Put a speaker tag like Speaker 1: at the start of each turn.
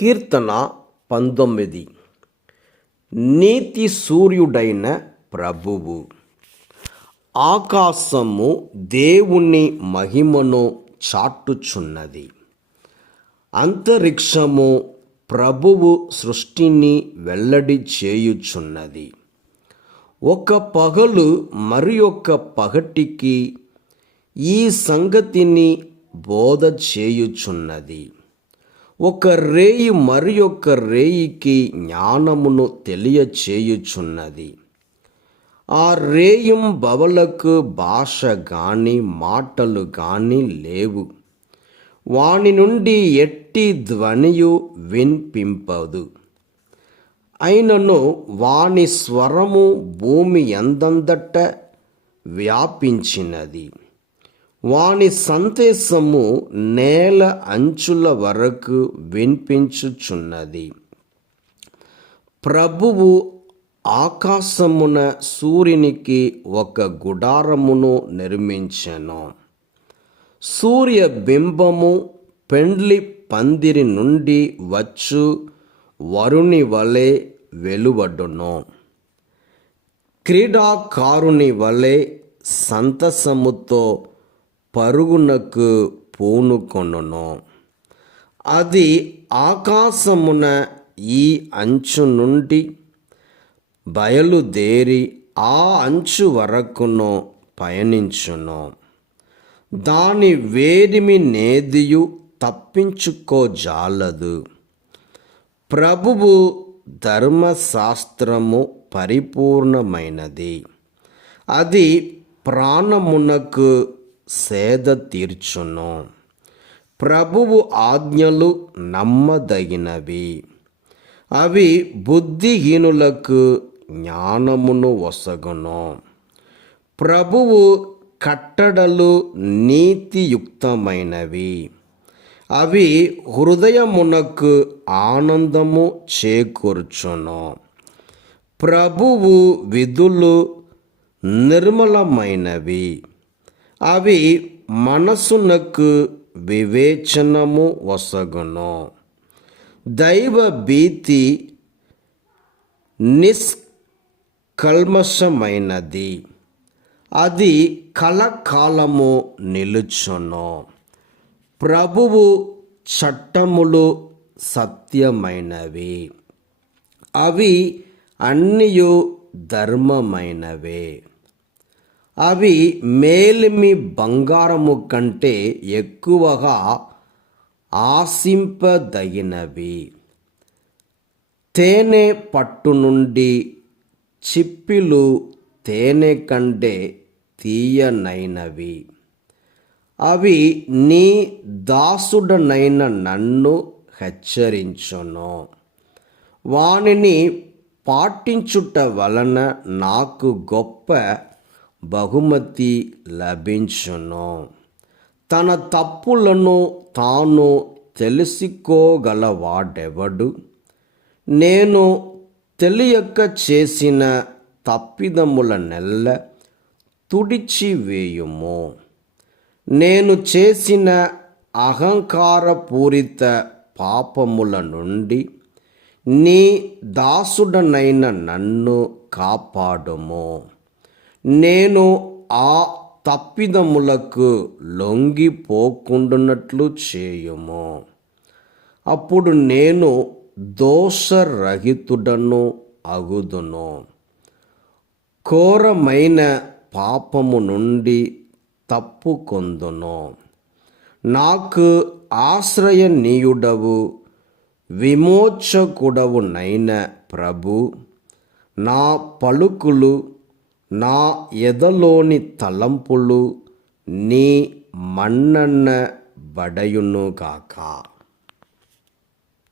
Speaker 1: కీర్తన పంతొమ్మిది. నీతి సూర్యుడైన ప్రభువు. ఆకాశము దేవుని మహిమను చాటుచున్నది. అంతరిక్షము ప్రభువు సృష్టిని వెల్లడి చేయుచున్నది. ఒక పగలు మరి ఒక పగటికి ఈ సంగతిని బోధ చేయుచున్నది. ఒక రేయి మరి యొక్క రేయికి జ్ఞానమును తెలియచేయుచున్నది. ఆ రేయం బవలకు భాష గాని మాటలు గాని లేవు. వాని నుండి ఎట్టి ధ్వనియు వినిపింపదు. అయినను వాని స్వరము భూమి ఎందందట వ్యాపించినది. వాని సందేశము నేల అంచుల వరకు వినిపించుచున్నది. ప్రభువు ఆకాశమున సూర్యునికి ఒక గుడారమును నిర్మించెను. సూర్య బింబము పెండ్లి పందిరి నుండి వచ్చు వరుని వలె వెలువడును. క్రీడాకారుని వలె సంతసముతో పరుగునకు పూనుకొనును అది ఆకాశమున ఈ అంచు నుండి బయలుదేరి ఆ అంచు వరకును పయనించును. దాని వేడిమి నేదియు తప్పించుకోజాలదు. ప్రభువు ధర్మశాస్త్రము పరిపూర్ణమైనది. అది ప్రాణమునకు సేద తీర్చును. ప్రభువు ఆజ్ఞలు నమ్మదగినవి. అవి బుద్ధిహీనులకు జ్ఞానమును వసగును. ప్రభువు కట్టడలు నీతియుక్తమైనవి. అవి హృదయమునకు ఆనందము చేకూర్చును. ప్రభువు విధులు నిర్మలమైనవి. అవి మనసునకు వివేచనము వసగును. దైవ భీతి నిష్కల్మషమైనది. అది కలకాలము నిలుచును. ప్రభువు చట్టములు సత్యమైనవి. అవి అన్నీ ధర్మమైనవే. అవి మేలిమి బంగారము కంటే ఎక్కువగా ఆశింపదగినవి. తేనె పట్టు నుండి చిప్పిలు తేనె కంటే తీయనైనవి. అవి నీ దాసుడనైన నన్ను హెచ్చరించును. వానిని పాటించుట వలన నాకు గొప్ప బహుమతి లభించును. తన తప్పులను తాను తెలుసుకోగలవాడెవడు? నేను తెలియక చేసిన తప్పిదముల నెల్ల తుడిచివేయుము. నేను చేసిన అహంకారపూరిత పాపముల నుండి నీ దాసుడనైన నన్ను కాపాడుము. నేను ఆ తప్పిదములకు లొంగిపోకుండునట్లు చేయుము. అప్పుడు నేను దోషరహితుడను అగుదును. ఘోరమైన పాపము నుండి తప్పుకొందును. నాకు ఆశ్రయనీయుడవు విమోచకుడవునైన ప్రభు. నా పలుకులు నా ఎదలోని తలంపులు నీ మన్నన్న బడయునుగాక